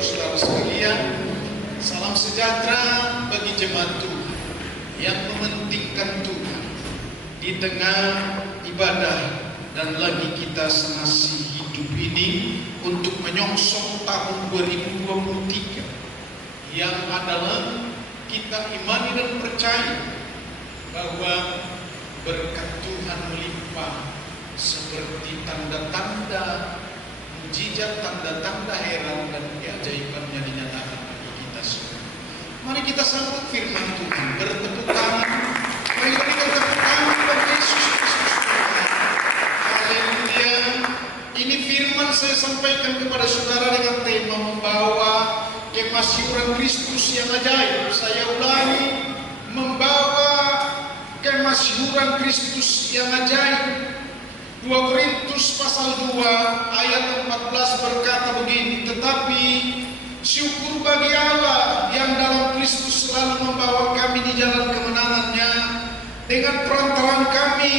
saudara sekalian, salam sejahtera bagi jemaat Tuhan yang mementingkan Tuhan di tengah ibadah dan lagi kita senasib hidup ini untuk menyongsong tahun 2023 yang adalah kita imani dan percaya bahwa berkat Tuhan melimpah seperti tanda-tanda mujizat, tanda-tanda heran dan keajaibannya dinyatakan bagi kita semua. Mari kita sambut firman Tuhan, bertepuk tangan. Mari kita bertepuk tangan bagi Yesus Kristus. Haleluya. Ini firman saya sampaikan kepada saudara dengan tema membawa kemasyhuran Kristus yang ajaib. Saya ulangi, membawa kemasyhuran Kristus yang ajaib. 2 Korintus pasal 2 ayat 14 berkata begini, tetapi syukur bagi Allah yang dalam Kristus selalu membawa kami di jalan kemenangannya. Dengan perantaraan kami,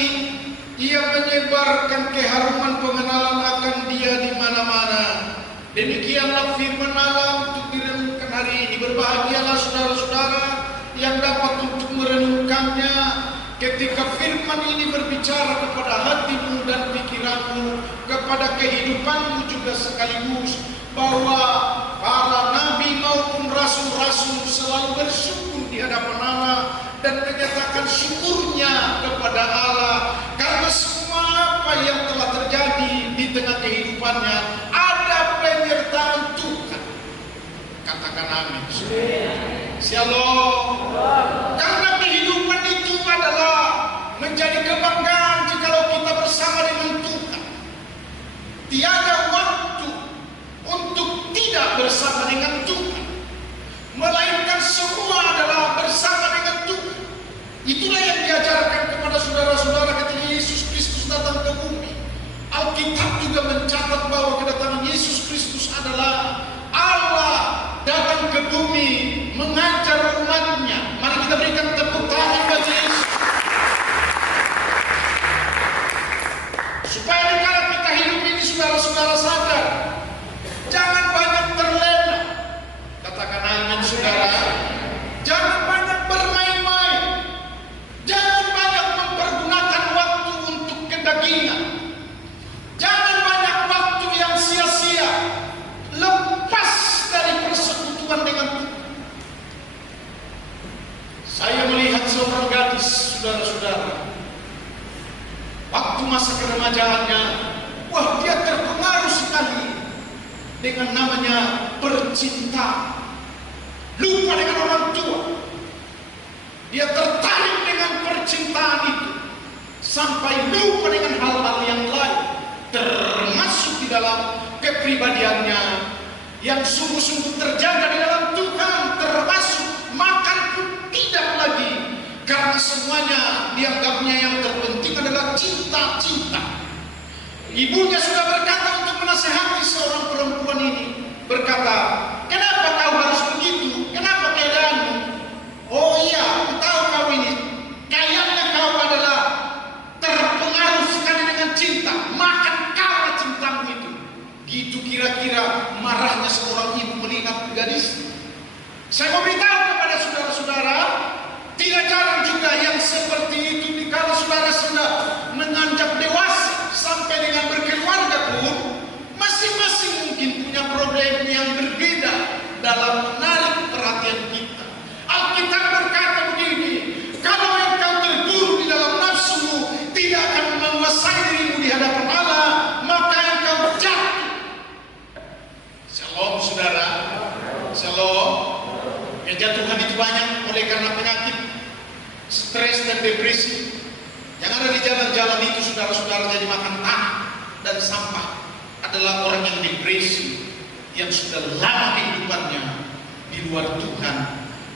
Ia menyebarkan keharuman pengenalan akan Dia di mana-mana. Demikianlah firman Allah untuk direnungkan hari ini. Berbahagialah saudara-saudara yang dapat untuk merenungkannya. Ketika firman ini berbicara kepada hatimu dan pikiranmu, kepada kehidupanmu juga sekaligus, bahwa para nabi maupun rasul-rasul selalu bersyukur di hadapan Allah dan menyatakan syukurnya kepada Allah karena semua apa yang telah terjadi di tengah kehidupannya ada penyertaan Tuhan. Katakan amin. Shalom. Karena kehidupan itu adalah menjadi kebanggaan jikalau kita bersama dengan Tuhan. Tiada waktu untuk tidak bersama dengan Tuhan, melainkan semua adalah bersama dengan Tuhan. Itulah yang diajarkan kepada saudara-saudara ketika Yesus Kristus datang ke bumi. Alkitab juga mencatat bahwa kedatangan Yesus Kristus adalah Allah datang ke bumi mengajar umatnya. Mari kita berikan tepuk tangan bagi Yesus. Supaya dikala kita hidup ini saudara-saudara sadar, jangan banyak terlena. Katakan amin saudara. Jangan banyak bermain-main. Jangan banyak mempergunakan waktu untuk kedagingan. Jangan banyak waktu yang sia-sia. Lepas dari persekutuan dengan Tuhan. Saya melihat seorang gadis, saudara-saudara, waktu masa keremajaannya, wah dia terpengaruh sekali dengan namanya percintaan. Lupa dengan orang tua. Dia tertarik dengan percintaan itu sampai lupa dengan hal-hal yang lain, termasuk di dalam kepribadiannya yang sungguh-sungguh terjaga di dalam Tuhan, termasuk makan pun tidak lagi, karena semuanya dianggapnya yang terpenting adalah cinta-cinta. Ibunya sudah berkata untuk menasehati seorang perempuan ini, berkata, kenapa kau harus begitu? Kenapa keadaanmu? Oh iya, aku tahu kau ini, kayaknya kau adalah terpengaruh sekali dengan cinta, makan karena cintamu itu. Gitu kira-kira marahnya seorang ibu melihat gadis. Saya mau beritahu kepada saudara-saudara, tidak jarang juga yang seperti itu dikala saudara sudah menanjak dewasa sampai dengan berkeluarga pun masing-masing mungkin punya problem yang berbeda dalam menarik perhatian kita. Alkitab berkata begini, kalau engkau terburu di dalam nafsumu tidak akan menguasai dirimu di hadapan Allah, maka engkau jatuh. Shalom saudara. Shalom. Kejatuhan itu banyak oleh karena penyakit, stres dan depresi. Yang ada di jalan-jalan itu saudara-saudara jadi makan tanah dan sampah adalah orang yang depresi, yang sudah lama kehidupannya di luar Tuhan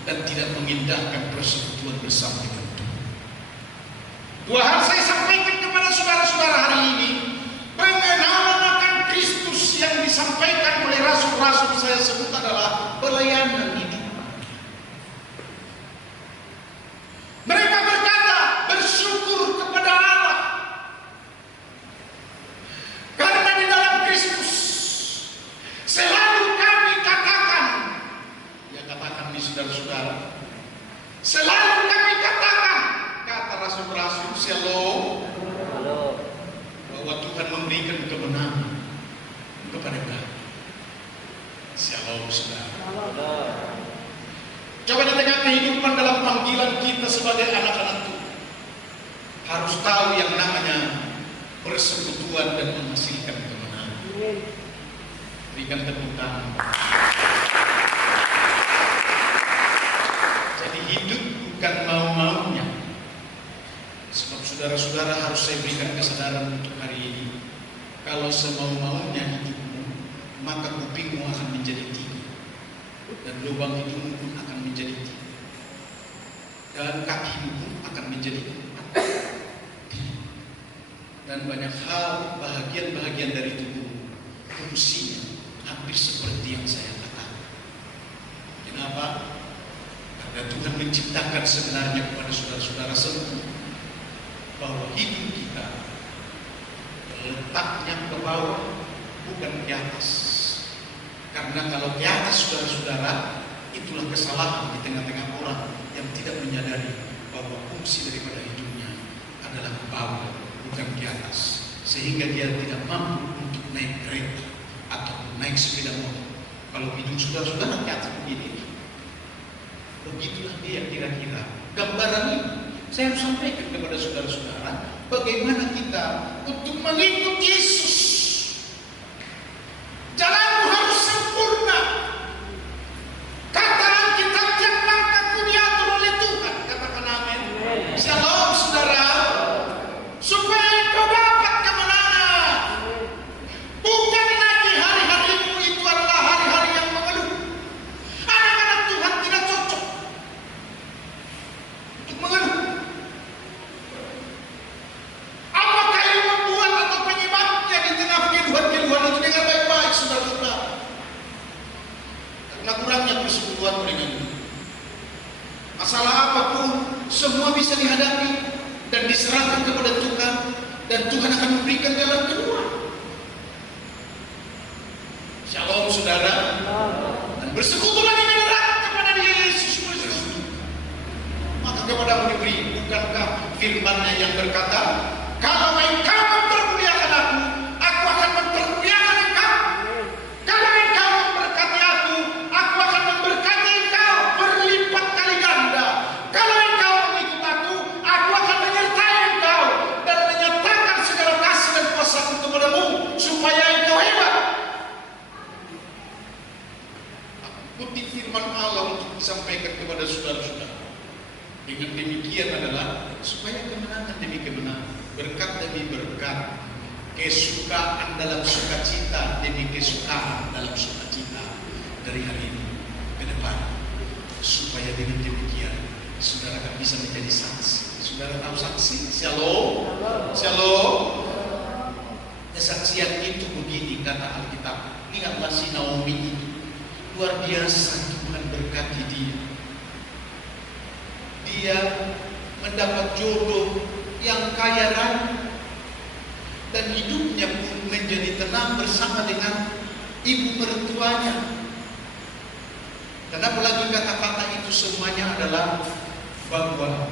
dan tidak mengindahkan persekutuan bersama dengan Tuhan. Dua hal saya sampaikan kepada saudara-saudara hari ini. Pengenalan akan Kristus yang disampaikan oleh rasul-rasul saya sebut adalah pelayanan hidup. Mereka berkata bersyukur kepada Allah karena di dalam Kristus selalu kami katakan saudara-saudara. Selalu kami katakan, kata rasul-rasul, shalom, bahwa Tuhan memberikan kemenangan kepada kami. Shalom, saudara. Coba di tengah kehidupan dalam panggilan kita sebagai anak-anak Tuhan, harus tahu yang namanya persekutuan dan menghasilkan kemenangan. Berikan tepuk tangan. Jadi hidup bukan mau-maunya. Sebab saudara-saudara harus saya berikan kesadaran untuk hari ini. Kalau semau-maunya hidupmu, maka kupingmu akan menjadi tinggi, dan lubang hidungmu pun akan menjadi tinggi, dan kakimu pun akan menjadi empat. Dan banyak hal, bahagian-bahagian dari tubuh fungsinya hampir seperti yang saya katakan. Kenapa? Karena Tuhan menciptakan sebenarnya kepada saudara-saudara semua bahwa hidup kita letaknya ke bawah, bukan di atas. Karena kalau di atas saudara-saudara, itulah kesalahan di tengah-tengah orang yang tidak menyadari bahwa fungsi daripada hidupnya adalah ke bawah, bukan di atas, sehingga dia tidak mampu untuk naik kereta atau naik sepeda motor. Kalau hidung saudara-saudara di atas begini, begitulah dia kira-kira gambaran ini. Saya harus sampaikan kepada saudara-saudara bagaimana kita untuk mengikut Yesus. Jalanmu harus sempurna. Kata Alkitab, tiap langkahku diatur oleh Tuhan. Katakan amin. Shalom, saudara. Supaya kau dapat kemenangan. Bukan lagi hari-harimu itu adalah hari-hari yang mengeluh. Anak-anak Tuhan tidak cocok untuk mengeluh. Apakah yang membuat atau penyebabnya di tengah keluhan-keluhan itu dengan baik-baik, saudara-saudara? Karena kurangnya persekutuan dengan Dia. Masalah apapun semua bisa dihadapi dan diserahkan kepada Tuhan, dan Tuhan akan memberikan jalan keluar. Shalom, saudara. Dan bersekutulah dengan erat kepada Yesus Kristus, maka kepadamu diberi. Bukankah firman-Nya yang berkata, kalau engkau mempermuliakan aku akan mempermuliakan engkau. Kalau engkau memberkati aku akan memberkati engkau berlipat kali ganda. Kalau engkau mengikut aku akan menyertai engkau dan menyatakan segala kasih dan kuasa-Ku kepadamu supaya engkau hebat. Kutip firman Allah untuk disampaikan kepada saudara-saudara. Dengan demikian adalah supaya kemenangan demi kemenangan, berkat demi berkat, kesukaan dalam sukacita demi kesukaan dalam sukacita dari hari ini ke depan. Supaya dengan demikian saudara akan bisa menjadi saksi. Saudara tahu saksi? Shalom. Shalom. Kesaksian itu begini kata Alkitab. Lihatlah si Naomi ini. Luar biasa Tuhan berkati dia. Dia mendapat jodoh yang kaya raya, dan hidupnya pun menjadi tenang bersama dengan ibu mertuanya. Dan apalagi kata-kata itu semuanya adalah bahwa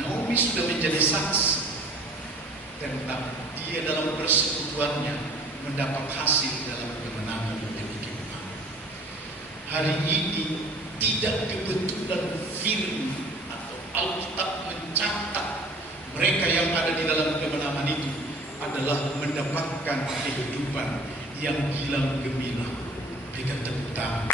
Naomi sudah menjadi saksi tentang dia dalam persekutuannya mendapat hasil dalam kemenangan demi kemenangan. Hari ini tidak kebetulan firman atau Alkitab mencatat mereka yang ada di dalam kemenangan itu adalah mendapatkan kehidupan yang gilang gemilang. Berikan tepuk tangan.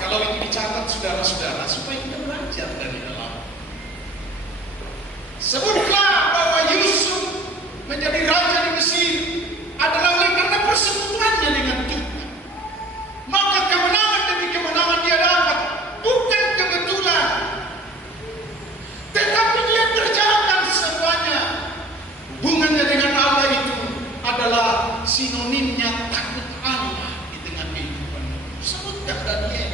Kalau itu dicatat saudara-saudara, supaya kita belajar dari dalam. Sebutlah bahwa Yusuf menjadi raja di Mesir adalah oleh karena persekutuannya dengan Tuhan. Maka kemenangan demi kemenangan dia dapat bukan kebetulan, tetapi dia kerjakan semuanya. Hubungannya dengan Allah itu adalah sinonimnya takut Allah di tengah kehidupan. Sebutkan Daniel.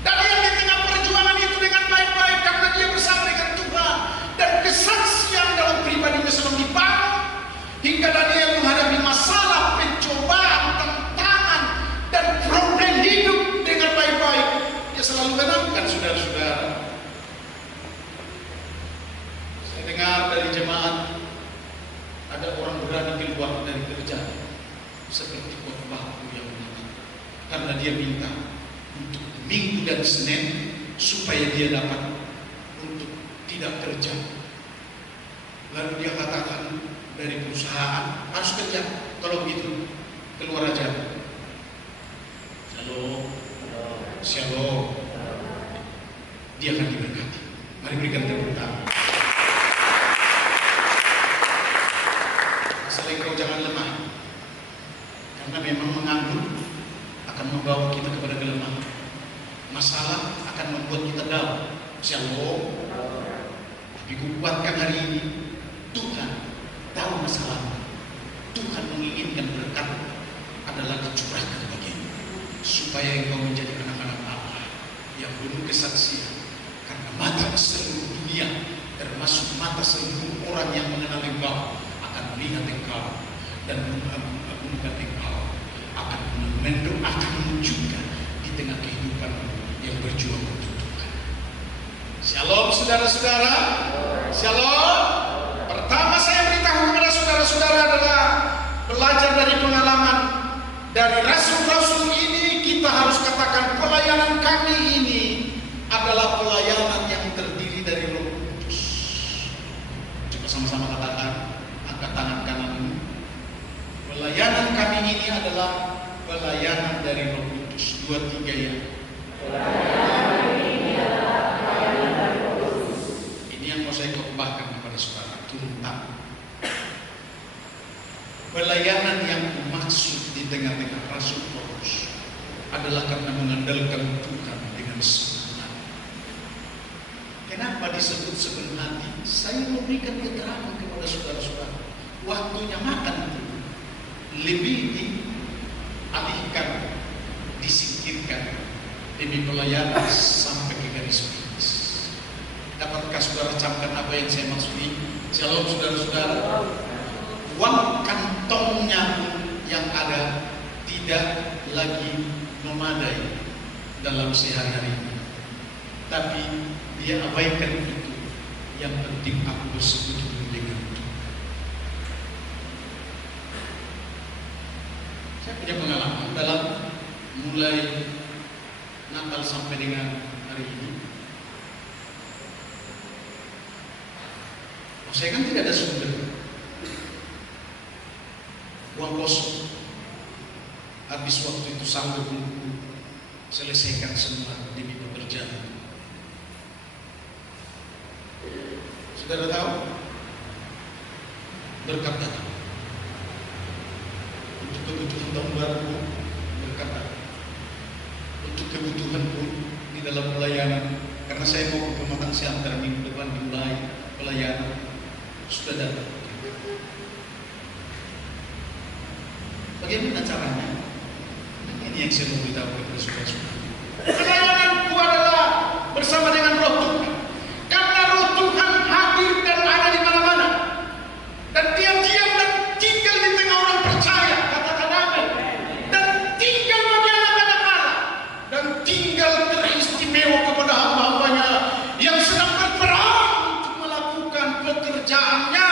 Daniel di tengah perjuangan itu dengan baik-baik karena dia bersama dengan Tuhan, dan kesaksian dalam pribadinya sedang dibangun hingga Daniel menghadapi masalah pencobaan saudara-saudara, saya dengar dari jemaat ada orang berani keluar dari kerja seperti khotbahku yang mengatakan, karena dia minta untuk Minggu dan Senin supaya dia dapat untuk tidak kerja. Lalu dia katakan dari perusahaan harus kerja, kalau begitu keluar aja. Shalom, shalom. Dia akan diberkati. Mari berikan tepuk tangan. Asal engkau jangan lemah, karena memang menganggur akan membawa kita kepada kelemahan. Masalah akan membuat kita down. Shalom. Tapi kuatkan hari ini, Tuhan tahu masalahmu. Tuhan menginginkan berkat adalah dicurahkan bagimu, supaya engkau menjadi anak-anak Allah yang penuh kesaksian. Karena mata seluruh dunia, termasuk mata seluruh orang yang mengenal engkau, akan melihat engkau dan mengagungkan engkau, akan mendoakanmu juga di tengah kehidupan yang berjuang untuk Tuhan. Shalom saudara-saudara. Shalom. Pertama saya beritahu kepada saudara-saudara adalah belajar dari pengalaman dari rasul-rasul ini. Kita harus katakan pelayanan kami ini adalah pelayanan yang terdiri dari Roh Kudus. Coba sama-sama katakan, angkat tangan kananmu. Pelayanan kami ini adalah pelayanan dari Roh Kudus. 2, 3 ya. Ini yang mau saya khotbahkan kepada saudara. Tuntas. Pelayanan yang dimaksud di tengah-tengah Rasul Paulus adalah karena mengandalkan Tuhan dengan sepenuh hati. Kenapa disebut sepenuh hati? Saya memberikan keterangan kepada saudara-saudara. Waktunya makan itu lebih dialihkan, disingkirkan demi pelayanan sampai ke garis finish. Dapatkah saudara camkan apa yang saya maksudi? Shalom saudara-saudara. Uang kantongnya yang ada tidak lagi memadai dalam sehari-hari ini, tapi dia abaikan itu. Yang penting aku bersekutu dengan Tuhan. Saya punya pengalaman dalam mulai Natal sampai dengan hari ini. Saya kan tidak ada sumber uang kosong. Habis waktu itu sampai buku selesaikan semua demi pekerjaan. Saudara tahu, berkat datang untuk kebutuhan tahun baru, berkat datang untuk kebutuhan pun di dalam pelayanan. Karena saya mau ke Pematang Siantar minggu depan dimulai pelayanan, sudah datang. Bagaimana caranya? Ini yang saya mau beritahu kepada saudara-saudara. Pelayananku adalah bersama dengan Roh Tuhan. Karena Roh Tuhan hadir dan ada di mana-mana. Dan dia diam dan tinggal di tengah orang percaya. Katakan amin. Dan tinggal bagi anak-anak Allah. Dan tinggal teristimewa kepada hamba-hambanya yang sedang berperang untuk melakukan pekerjaannya,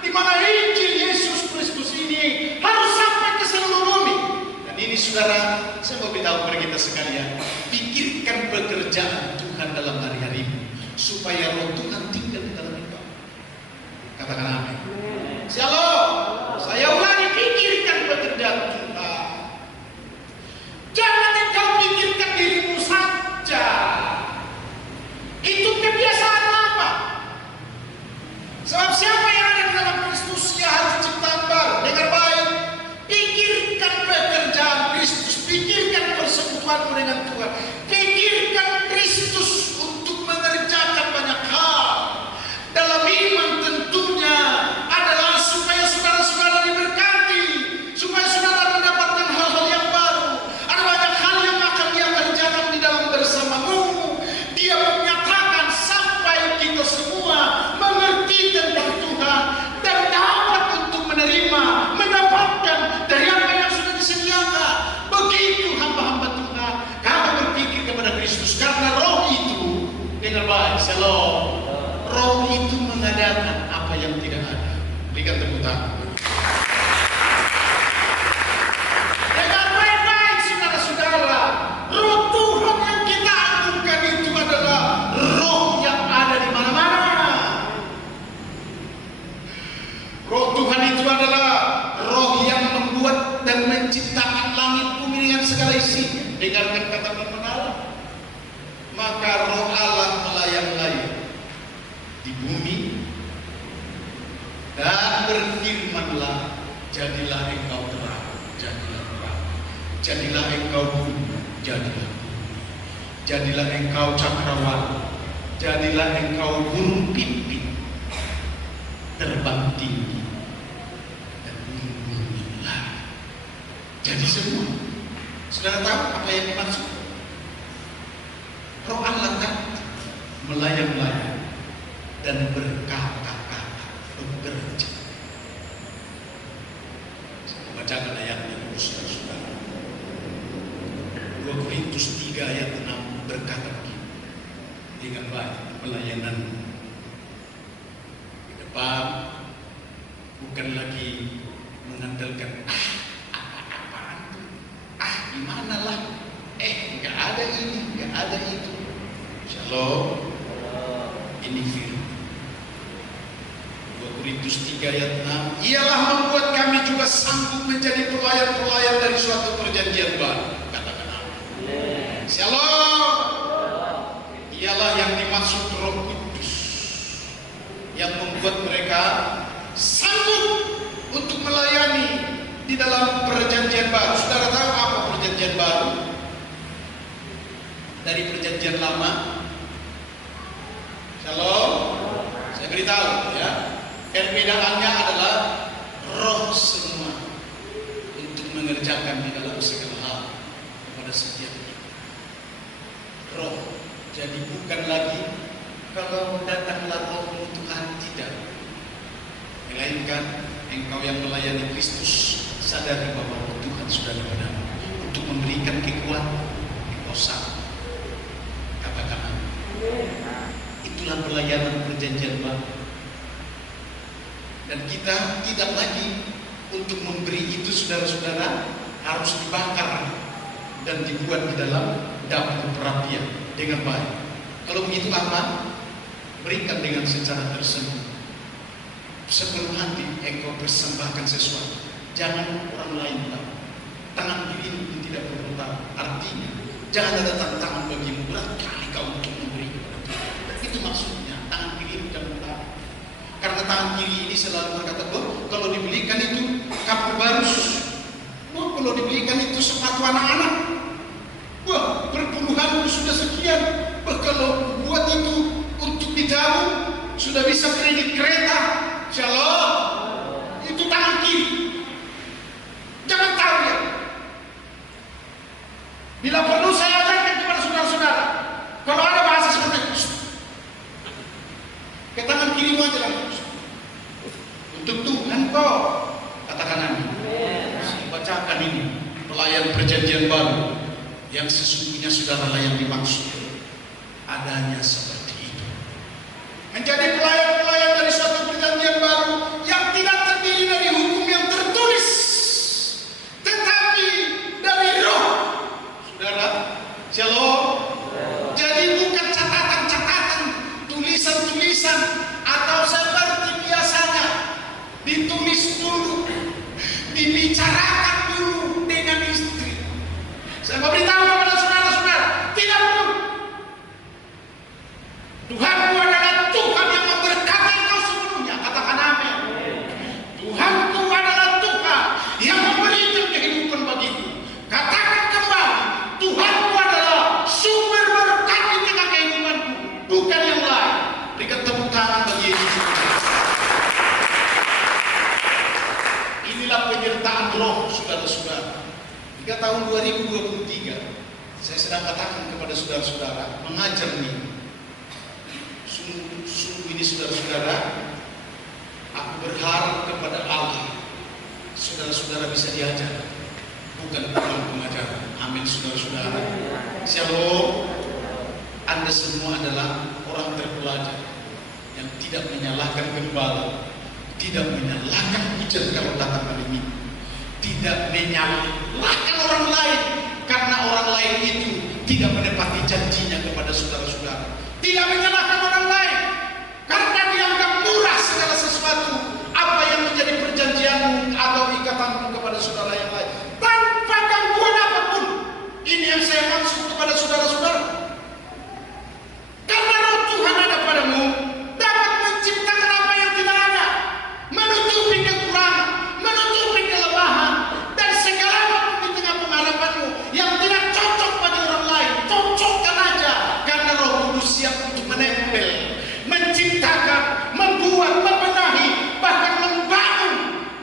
di mana Injil Yesus Kristus ini harus sampai ke seluruh bumi. Dan ini saudara, saya mau beritahu kepada kita sekalian, pikirkan pekerjaan Tuhan dalam hari-harimu, supaya Roh Tuhan tinggal di dalam engkau. Katakan amin. Shalom. Saya ulangi, pikirkan pekerjaan Tuhan. Jangan engkau pikirkan dirimu saja. Itu kebiasaan lama. Sebab siapa yang ada di dalam Kristus, ia harus ciptaan baru. Dengar baik. Pikirkan pekerjaan Kristus. Pikirkan persekutuanmu dengan Tuhan. Pikirkan Kristus untuk mengerjakan banyak hal mengadakan apa yang tidak ada. Berikan tepuk tangan. Dengan baik-baik, saudara-saudara, roh Tuhan yang kita agungkan itu adalah roh yang ada di mana-mana. Roh Tuhan itu adalah roh yang membuat dan menciptakan langit bumi dengan segala isinya. Dengarkan kata firman Allah. Maka roh Allah melayang-layang di bumi dan berfirmanlah, jadilah engkau terang, jadilah terang, jadilah engkau bumi, jadilah bumi, jadilah engkau cakrawala, jadilah engkau burung pipit terbang tinggi dan burung-burung yang lari. Jadi semua. Saudara tahu apa yang dimaksud? Roh Allah kan melayang-layang dan berkata-kata, bekerja. Saya bacakan ayatnya, saudara-saudara. 2 Korintus 3 ayat 6 berkata begini, dengan baik pelayanan di depan bukan lagi mengandalkan gimana lah, nggak ada ini, nggak ada itu. Shalom. Ini firman 2 Korintus 3 ayat 6. Ialah membuat kami juga sanggup menjadi pelayan-pelayan dari suatu perjanjian baru. Katakan amin. Shalom. Ialah yang dimaksud Roh Kudus yang membuat mereka sanggup untuk melayani di dalam perjanjian baru. Saudara tahu apa perjanjian baru dari perjanjian lama? Shalom. Saya beritahu ya, perbedaannya adalah roh semua untuk mengerjakan di dalam segala hal kepada setiap kita. Roh. Jadi bukan lagi kalau datanglah rohmu Tuhan, tidak, melainkan engkau yang melayani Kristus sadari bahwa roh Tuhan sudah ada padamu untuk memberikan kekuatan, engkau sanggup. Katakan amin. Itulah pelayanan perjanjian baru. Dan kita tidak lagi untuk memberi itu, saudara-saudara, harus dibakar dan dibuat di dalam dapur perapian dengan baik. Kalau begitu apa? Berikan dengan secara tersenyum. Sebelum hati engkau persembahkan sesuatu, jangan orang lain tahu. Tangan kiri pun tidak perlu tahu. Artinya, jangan ada tantangan bagimu, berat kali kau untuk memberi kepada Tuhan. Itu maksudnya, tangan kiri jangan tahu. Karena tangan kiri ini selalu berkata, kalau dibelikan itu kapur baru, kalau dibelikan itu sepatu anak-anak, berpuluhan sudah sekian. Kalau buat itu untuk dijauh, sudah bisa kredit kereta. Shalom. Itu tangan kiri. Jangan tahu ya. Bila perlu saya ajarkan kepada saudara-saudara, kalau ada bahasa seperti itu, ke tangan kirimu aja langsung. Untuk Tuhan kok, katakan amin. Saya bacakan ini pelayan perjanjian baru yang sesungguhnya saudara yang dimaksud adanya seperti itu. Menjadi pelayan-pelayan dari suatu perjanjian baru yang tidak terdiri dari hukum yang tertulis, tetapi dari roh. Saudara, shalom. Jadi bukan catatan-catatan, tulisan-tulisan, atau seperti biasanya ditulis dulu, dibicarakan dulu dengan istri. Saya mau beritahu kepada saudara-saudara, tidak perlu. Tuhanmu adalah Tuhan yang memberkati engkau sepenuhnya. Katakan amin. Tuhanku adalah Tuhan yang memberikan kehidupan bagiku. Katakan kembali, Tuhanku adalah sumber berkat di tengah kehidupanku, bukan yang lain. Berikan tepuk tangan bagi Yesus. Inilah penyertaan roh, saudara-saudara. Hingga tahun 2023, saya sedang katakan kepada saudara-saudara, mengajar nih. Sungguh ini saudara-saudara, aku berharap kepada Allah, saudara-saudara bisa diajar, bukan pulang pengajaran. Amin saudara-saudara. Shalom. Anda semua adalah orang terpelajar. yang tidak menyalahkan gembala, tidak menyalahkan hujan kalau datang hari ini, tidak menyalahkan orang lain karena orang lain itu tidak menepati janjinya kepada saudara-saudara, tidak menyalahkan orang lain karena dianggap murah segala sesuatu apa yang menjadi perjanjianmu atau ikatanmu kepada saudara yang lain, tanpa gangguan apapun. Ini yang saya maksud kepada saudara-saudara. Karena roh Tuhan ada padamu, dapat menciptakan apa yang tidak ada, menutupi kekurangan, menutupi kelemahan, dan segala apapun di tengah pengharapanmu yang tidak cocok bagi orang lain, cocokkan aja. Karena Roh Kudus siap untuk menempel, menciptakan, membuat, membenahi, bahkan membangun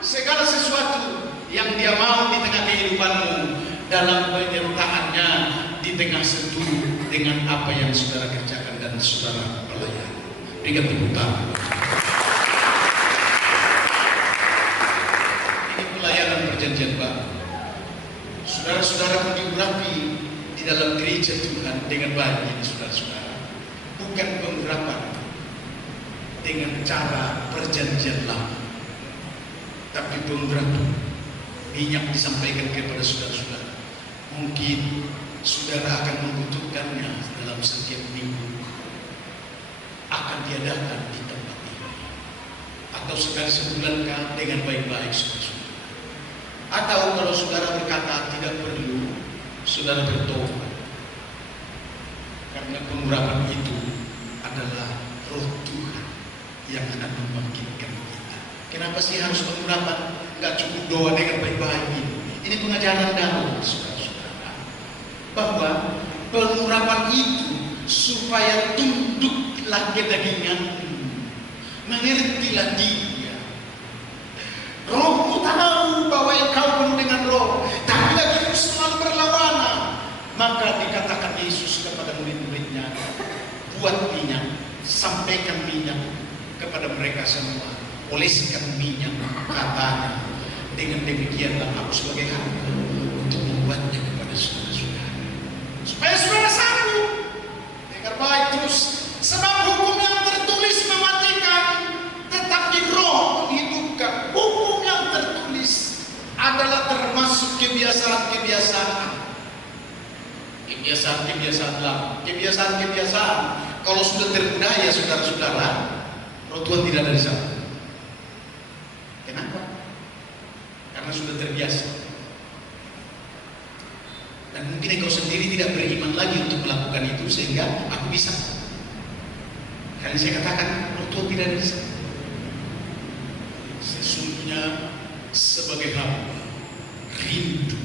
segala sesuatu yang Dia mau di tengah kehidupanmu, dalam penyertaannya di tengah setuju dengan apa yang saudara kerjakan dan saudara pelayan. Berikan tepuk tangan. Ini pelayanan perjanjian baru. Saudara-saudara pun diurapi di dalam gereja Tuhan dengan baik ini, saudara-saudara. Bukan pengurapan dengan cara perjanjian lama, tapi pengurapan minyak disampaikan kepada saudara-saudara. Mungkin saudara akan membutuhkannya dalam setiap minggu, akan diadakan di tempat ini, atau sekali sebulan dengan baik-baik, saudara-saudara. Atau kalau saudara berkata tidak perlu, saudara bertobat, karena pengurapan itu adalah Roh Tuhan yang akan membangkitkan kita. Kenapa sih harus pengurapan? Nggak cukup doa dengan baik-baik ini. Ini pengajaran dalam, saudara-saudara, bahwa pengurapan itu supaya tunduklah kedaginganmu, mengertilah Dia. Rohmu tahu bahwa engkau penuh dengan Roh, tapi lagi selalu berlawanan. Maka dikatakan Yesus kepada murid-muridnya, buat minyak, sampaikan minyak kepada mereka semua, oleskan minyak, katanya. Dengan demikianlah aku sebagai hamba untuk membuatnya kepada saudara-saudara, supaya saudara sanggup. Dengar baik terus, sebab hukum yang tertulis mematikan, tetapi Roh menghidupkan. Hukum yang tertulis adalah termasuk kebiasaan-kebiasaan lama, kebiasaan. Kalau sudah terbudaya, saudara-saudara, Roh Tuhan tidak ada di sana. Kenapa? Karena sudah terbiasa. Dan mungkin engkau sendiri tidak beriman lagi untuk melakukan itu, sehingga aku bisa. Karena saya katakan Roh Tuhan tidak ada di sana. Sesungguhnya sebagai hamba rindu,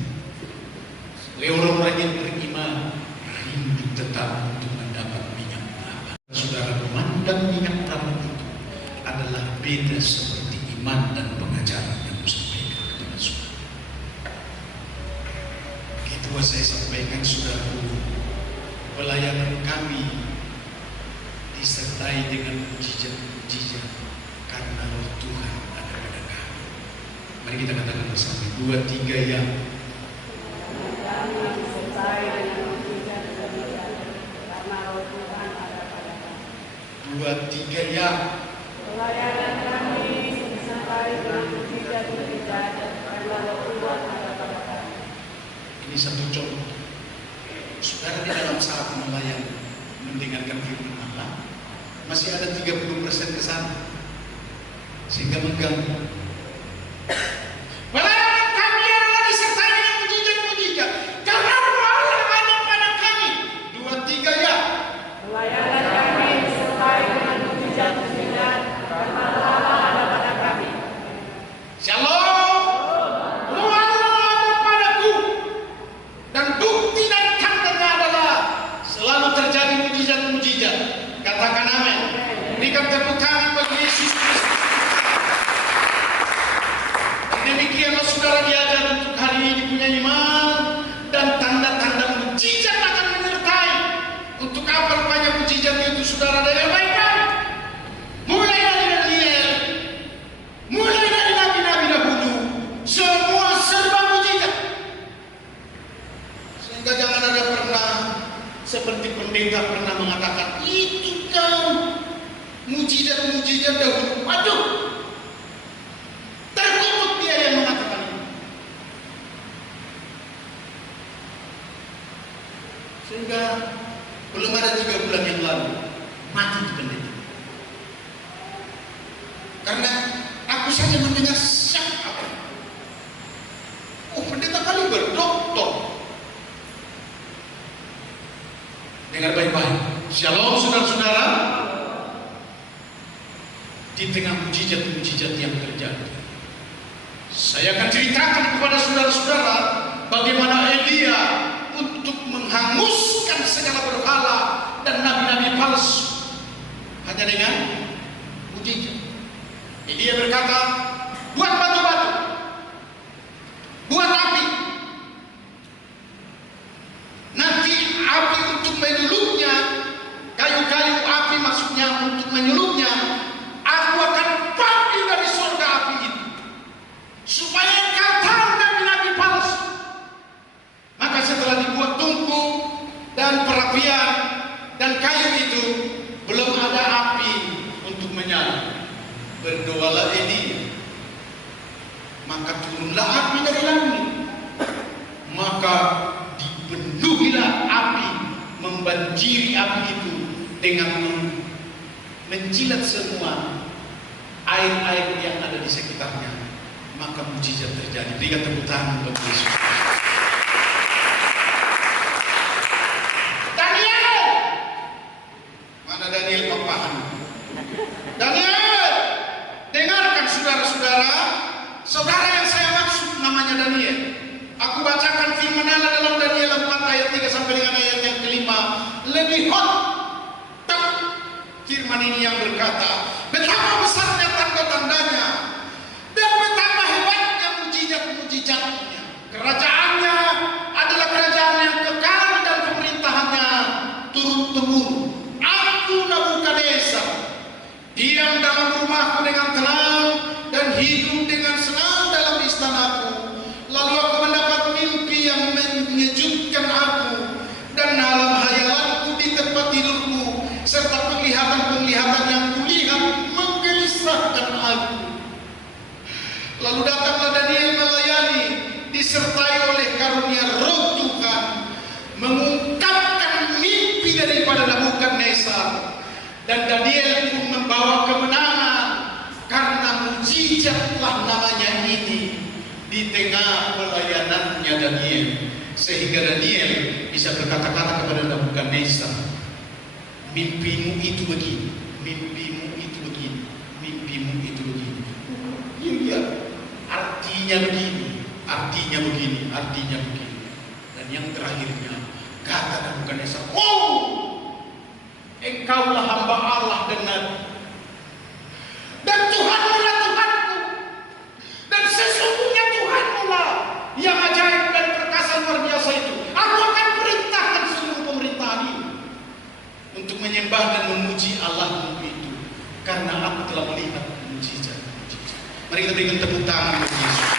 orang-orang yang beriman rindu tetap untuk mendapat minyak perawan. Saudara, memandang minyak perawan itu adalah beda seperti iman dan pengajaran yang disampaikan kepada saudara. Begitu saya sampaikan, saudaraku, pelayanan kami disertai dengan mujizat-mujizat karena Roh Tuhan ada pada kami. Mari kita katakan bersama, 2, 3 ya. Dua, tiga ya. Pelayanan kami disertai dengan mujizat-mujizat karena Roh Tuhan ada pada kami. Ini satu contoh. Saudara di dalam saat melayani, mendengarkan firman Allah, masih ada 30% ke sana, sehingga mengganggu. Pelayanan kami adalah disertai dengan mujizat-mujizat karena Roh Allah ada pada kami. 2, 3 ya. Pelayanan kami disertai dengan mujizat-mujizat karena Roh Allah ada pada kami. Shalom. Roh Allah ada padaku, dan bukti dan tandanya adalah selalu terjadi mujizat-mujizat. Katakan amin. Berikan tepuk tangan bagi Yesus Kristus. Demikianlah saudara diajar untuk hari ini punya iman, dan tanda-tanda mujizat akan menyertai. Untuk apa rupanya mujizat itu, saudara? Dengar baik-baik. Mulai dari Daniel, mulai dari nabi-nabi dahulu, semua serba mujizat. Sehingga jangan ada pernah seperti pendeta pernah mengatakan, itu kan mujizat dahulu. Waduh, terkutuk dia yang mengatakan itu. Sehingga belum ada 3 bulan yang lalu mati itu pendeta. Karena aku saja mendengar siapa. Oh, pendeta kali berdoktor. Dengar baik-baik. Shalom saudara-saudara. Di tengah mujizat-mujizat yang terjadi, saya akan ceritakan kepada saudara-saudara bagaimana Elia untuk menghanguskan segala berhala dan nabi-nabi palsu hanya dengan mujizat. Elia berkata, buat batu-batu, buat api, nanti api untuk menyulupnya, kayu-kayu api maksudnya untuk menyulupnya, aku akan panggil dari surga api itu, supaya engkau tahu nabi-nabi palsu. Maka setelah dibuat tungku dan perapian dan kayu itu, belum ada api untuk menyala. Berdoalah Elia, maka turunlah api dari langit, maka dipenuhilah api, membanjiri api itu dengan menjilat semua air-air yang ada di sekitarnya. Maka mujizat terjadi. Berikan tepuk tangan untuk Yesus. Daniel, mana Daniel papahan? Daniel, dengarkan saudara-saudara, saudara yang saya maksud namanya Daniel. Aku bacakan firman Allah dalam Daniel 4 ayat 3 sampai dengan ayat yang kelima. Lebih hot firman ini yang berkata, betapa besarnya tanda-tandanya dan betapa hebatnya mujizat-mujizatnya. Kerajaannya adalah kerajaan yang kekal dan pemerintahannya turun-temurun. Aku Nabukadnezar diam dalam rumahku dengan tenang dan hidup dengan senang dalam istanaku. Lalu aku mendapat mimpi yang mengejutkan aku, dan dalam hayalanku di tempat tidurku, serta penglihatan-penglihatan yang kulihat menggelisahkan aku. Lalu datanglah Daniel melayani, disertai oleh karunia Roh Tuhan, mengungkapkan mimpi daripada Nabukadnezar, dan Daniel pun membawa kemenangan karena mujizatlah namanya ini di tengah pelayanannya Daniel, sehingga Daniel bisa berkata-kata kepada Nabukadnezar, mimpimu itu begini, mimpimu itu begini, mimpimu itu begini. Iya, artinya begini, artinya begini, artinya begini. Dan yang terakhirnya, kata Nabukadnezar, oh, engkaulah hamba Allah dan Nabi, dan Tuhanmu lah Tuhanku, dan sesungguhnya Tuhanmu lah yang ajaib dan perkasa luar biasa itu. Aku akan perintahkan seluruh pemerintahan ini untuk menyembah dan memuji Allahmu itu, karena aku telah melihat mujizat. Mari kita berikan tepuk tangan untuk Yesus.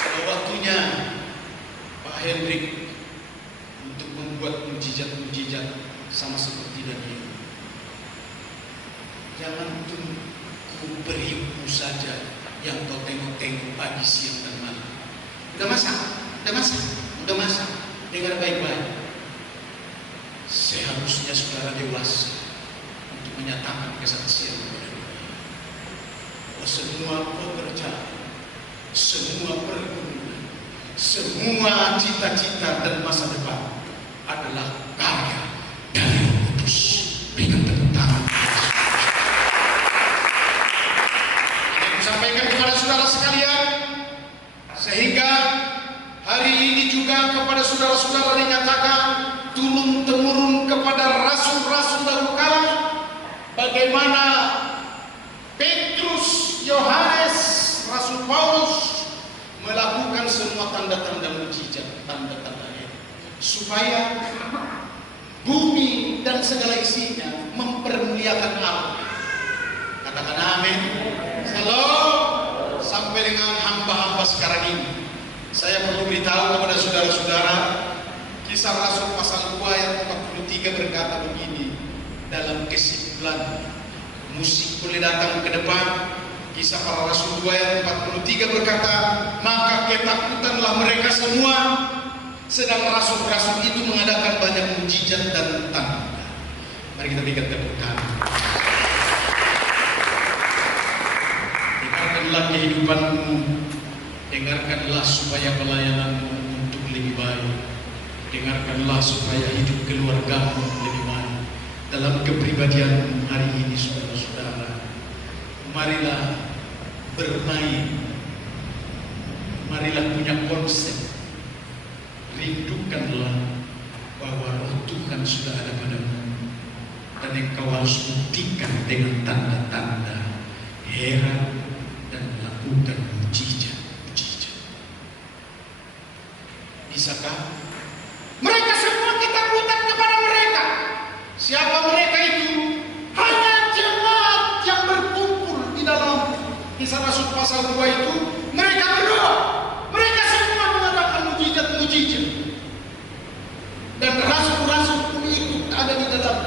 Sudah waktunya Pak Hendrik untuk membuat mujizat-mujizat sama seperti Daniel. Jangan tunggu beribu saja yang kau tengok-tengok pagi, siang, dan malam. Udah masak, udah masak, udah masak. Dengar baik-baik. Seharusnya saudara dewasa untuk menyatakan kesaksian kepada Tuhan. Semua pekerjaan, semua perkebunan, semua cita-cita dan masa depan adalah karya dari Roh Kudus. Berikan tepuk tangan. Saya sampaikan kepada saudara sekalian, sehingga hari ini juga kepada saudara-saudara dinyatakan turun-temurun kepada rasul-rasul dahulu kala, bagaimana Petrus, Yohanes, Rasul Paulus melakukan semua tanda-tanda mujizat, tanda-tanda supaya bumi dan segala isinya mempermuliakan Allah. Katakan amin. Salam. Sampai dengan hamba-hamba sekarang ini, saya perlu beritahu kepada saudara-saudara, Kisah Rasul pasal 2 ayat 43 berkata begini, dalam kesimpulan, musik boleh datang ke depan. Kisah Para Rasul 2 ayat 43 berkata, maka ketakutanlah mereka semua, sedang rasul-rasul itu mengadakan banyak mujizat dan tanda. Mari kita berikan tepuk tangan. Dengarkanlah kehidupanmu, dengarkanlah supaya pelayananmu untuk lebih baik, dengarkanlah supaya hidup keluargamu lebih baik. Dalam kepribadianmu hari ini, saudara-saudara, marilah bermain, marilah punya konsep, rindukanlah bahwa roh Tuhan sudah ada padamu, dan engkau harus buktikan dengan tanda-tanda, heran, dan lakukan mujizat-mujizat. Bisakah? Mereka semua ketakutan kepada mereka. Siapa mereka itu? Hanya jemaat yang berkumpul di dalam Kisah Rasul pasal 2 itu. Mereka berdoa. Mereka semua mengadakan mujizat-mujizat. Dan rasul-rasul pun ikut ada di dalam.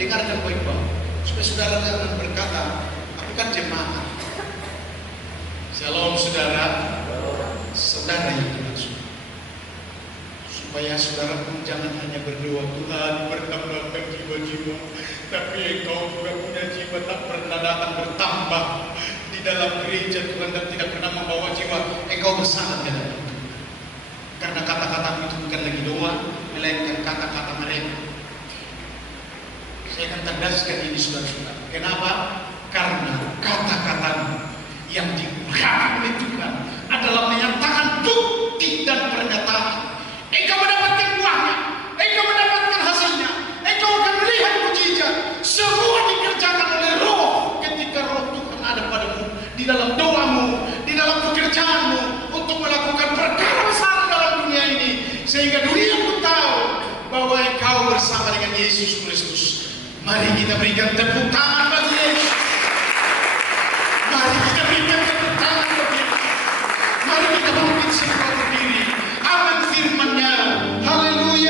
Dengarkan baik-baik, supaya saudara jangan berkata, aku kan jemaat. Shalom saudara, saudara yang dimaksud. Supaya saudara pun jangan hanya berdoa, Tuhan bertambahkan jiwa-jiwa, tapi engkau juga punya jiwa tak pernah datang bertambah di dalam gereja Tuhan dan tidak pernah membawa jiwa. Engkau bersama dengan itu. Karena kata-kata itu bukan lagi doa, melainkan kata-kata mereka. Saya akan tandaskan ini saudara-saudara. Kenapa? Karena kata-kata yang diurapi oleh Tuhan adalah menyatakan bukti dan pernyataan. Engkau mendapatkan buahnya, engkau mendapatkan hasilnya, engkau akan melihat mujizat. Semua dikerjakan oleh Roh ketika Roh Tuhan ada padamu, di dalam doamu, di dalam pekerjaanmu, untuk melakukan perkara besar dalam dunia ini, sehingga dunia pun tahu bahwa engkau bersama dengan Yesus Kristus. Mari kita berikan tepuk tangan bagi Yesus.